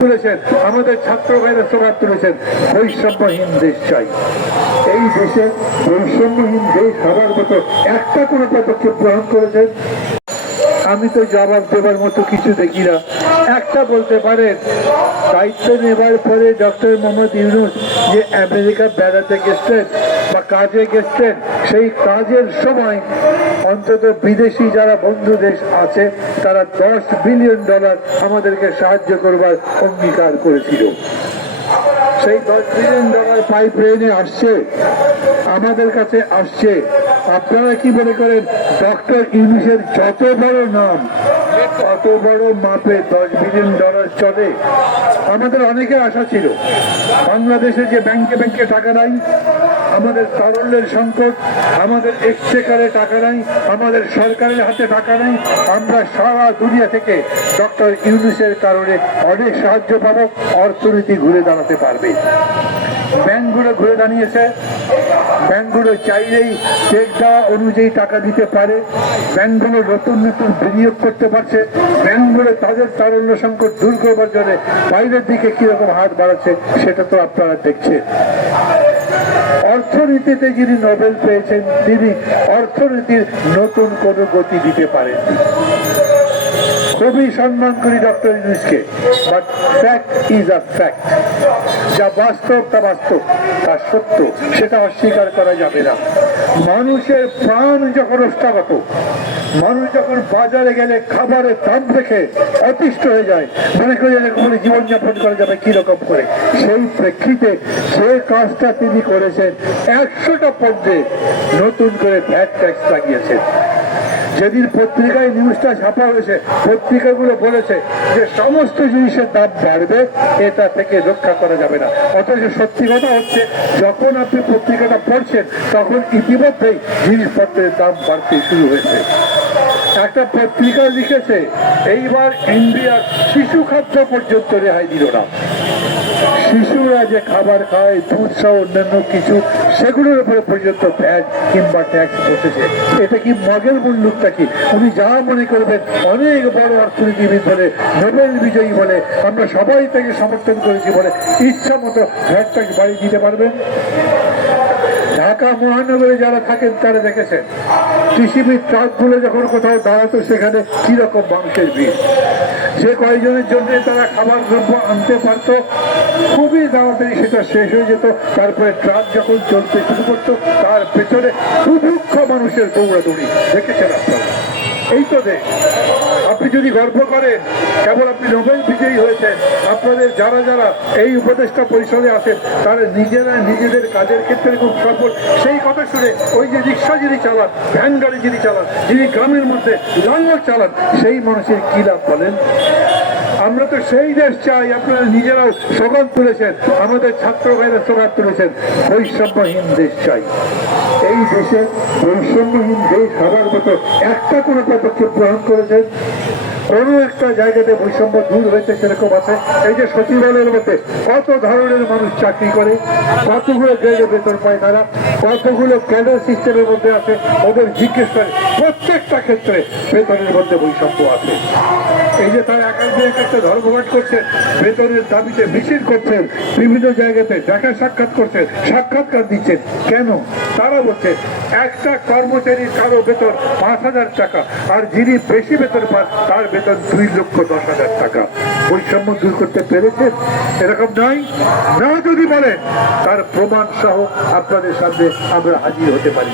তুলেছেন, আমাদের ছাত্র ভাইরা স্লোগান তুলেছেন, বৈষম্যহীন দেশ চাই। এই দেশে বৈষম্যহীন দেশ হবার মতো একটা কোনো পদক্ষেপ গ্রহণ করেছেন? আমি তো জবাব দেবার মতো কিছু দেখি না। একটা বলতে পারেন, দায়িত্ব নেবার পরে ডক্টর মোহাম্মদ ইউনুস যে আমেরিকা বেড়াতে গেছেন কাজে গেছেন, সেই কাজের সময় অন্তত বিদেশি যারা বন্ধু দেশ আছে, তারা দশ বিলিয়ন ডলার আমাদেরকে সাহায্য করবার অঙ্গীকার করেছিল। সেই দশ বিলিয়ন ডলার পাইপ লাইনে আসছে, আমাদের কাছে আসছে। আপনারা কি মনে করেন, ডক্টর ইউনুসের যত বড় নাম অত বড় মাপে দশ বিলিয়ন ডলার চলে? আমাদের অনেকের আশা ছিল, বাংলাদেশে যে ব্যাংকে ব্যাংকে টাকা নাই আমাদের তারল্যের সংকট, আমাদের এক্সচেকারে টাকা নাই, আমাদের সরকারের হাতে টাকা নাই, আমরা সারা দুনিয়া থেকে ডক্টর ইউনুসের কারণে অনেক সাহায্য পাবো, অর্থনীতি ঘুরে দাঁড়াতে পারবে। ব্যাংকগুলো ঘুরে দাঁড়িয়েছে, ব্যাংকগুলো চাইলেই চেক দেওয়া অনুযায়ী টাকা দিতে পারে, ব্যাংকগুলো নতুন নতুন বিনিয়োগ করতে পারছে, ব্যাংকগুলো তাদের তারল্য সংকট দূর করবার জন্য বাইরের দিকে কীরকম হাত বাড়াচ্ছে, সেটা তো আপনারা দেখছেন। অর্থনীতিতে যিনি নোবেল পেয়েছেন তিনি অর্থনীতির নতুন কোনো গতি দিতে পারেননি। খুবই সম্মান করি ডক্টর ইউনুসকে but fact is a fact যা বাস্তব তা বাস্তব, তা সত্য, সেটা অস্বীকার করা যাবে না। মানুষের প্রাণ যখন অষ্টাগত, মানুষ যখন বাজারে গেলে খাবারের দাম দেখে অতিষ্ঠ হয়ে যায়, মনে করে এরকম জীবনযাপন করা যাবে কীরকম করে। সেই প্রেক্ষিতে যে কাজটা তিনি করেছেন, একশোটা পদ্মে নতুন করে ভ্যাট ট্যাক্স লাগিয়েছেন। যেদিন পত্রিকায় নিউজটা ছাপা হয়েছে, পত্রিকাগুলো বলেছে যে সমস্ত জিনিসের দাম বাড়বে, এটা থেকে রক্ষা করা যাবে না। অথচ সত্যি কথা হচ্ছে, যখন আপনি পত্রিকাটা পড়ছেন, তখন ইতিমধ্যেই জিনিসপত্রের দাম বাড়তে শুরু হয়েছে। একটা পত্রিকা লিখেছে, এইবার ইন্ডিয়ার শিশু খাদ্য পর্যন্ত রেহাই দিল না। শিশুরা যে খাবার খায়, দুধ সহ অন্যান্য কিছু, সেগুলোর উপরে পর্যন্ত ভ্যাট কিংবা ট্যাক্স বসেছে। এটা কি মগের মূল্যটা কি? উনি যা মনে করবেন, অনেক বড় অর্থনীতিবিদ বলে, নোবেল বিজয়ী বলে, আমরা সবাই তাকে সমর্থন করেছি বলে ইচ্ছা মতো ভ্যাট ট্যাক্স বাড়িয়ে দিতে পারবেন? ঢাকা মহানগরে যারা থাকেন, তারা দেখেছেন। কৃষিবিদ ট্রাকগুলো যখন কোথাও দাঁড়াতো, সেখানে কীরকম মানুষের ভিড় যে কয়েকজনের জন্য তারা খাবার দ্রব্য আনতে পারত। খুবই তাড়াতাড়ি সেটা শেষ হয়ে যেত। তারপরে ট্রাক যখন চলতে শুরু করতো, তার পেছনে সুদক্ষ মানুষের দৌড়াদৌড়ি দেখেছেন আপনারা। এই তো দেশ। আপনি যদি গর্ব করেন, কেবল আপনি নোবেল বিজয়ী হয়েছেন, আপনাদের যারা যারা এই উপদেষ্টা পরিষদে আছেন, তারা নিজেরা নিজেদের কাজের ক্ষেত্রে খুব সফল। সেই কথা শুনে ওই যে রিক্সা যিনি চালান, ভ্যান গাড়ি যিনি চালান, যিনি গ্রামের মধ্যে লাঙ্গল চালান, সেই মানুষের কি লাভ বলেন? আমরা তো সেই দেশ চাই, আপনারা নিজেরাও স্লোগান তুলেছেন, আমাদের ছাত্র ভাইরা স্লোগান তুলেছেন, বৈষম্যহীন দেশ চাই। এই দেশে বৈষম্যহীন দেশ হবার মতো একটা কোনো পদক্ষেপ গ্রহণ করেছেন? কোনো একটা জায়গাতে বৈষম্য দূর হয়েছে সেরকম আছে। এই যে সচিবালয়ের মধ্যে কত ধরনের মানুষ চাকরি করে, কতগুলো গ্রেডে বেতন পায় তারা, কতগুলো ক্যাডার সিস্টেমের মধ্যে আছে, ওদের জিজ্ঞেস করে। প্রত্যেকটা ক্ষেত্রে বেতনের মধ্যে বৈষম্য আছে। এই যে তারা একান্ত এক একটা ধর্মঘট করছেন বেতনের দাবিতে মিছিল করছেন, বিভিন্ন জায়গাতে দেখা সাক্ষাৎ করছেন, সাক্ষাৎকার দিচ্ছেন। কেন? তারা বলছে, একটা কর্মচারীর কারও বেতন পাঁচ হাজার টাকা, আর যিনি বেশি বেতন পান, তার বেতন দুই লক্ষ দশ হাজার টাকা। বৈষম্য দূর করতে পেরেছেন এরকম নয়? না যদি বলেন তার প্রমাণ সহ আপনাদের সামনে আমরা হাজির হতে পারি।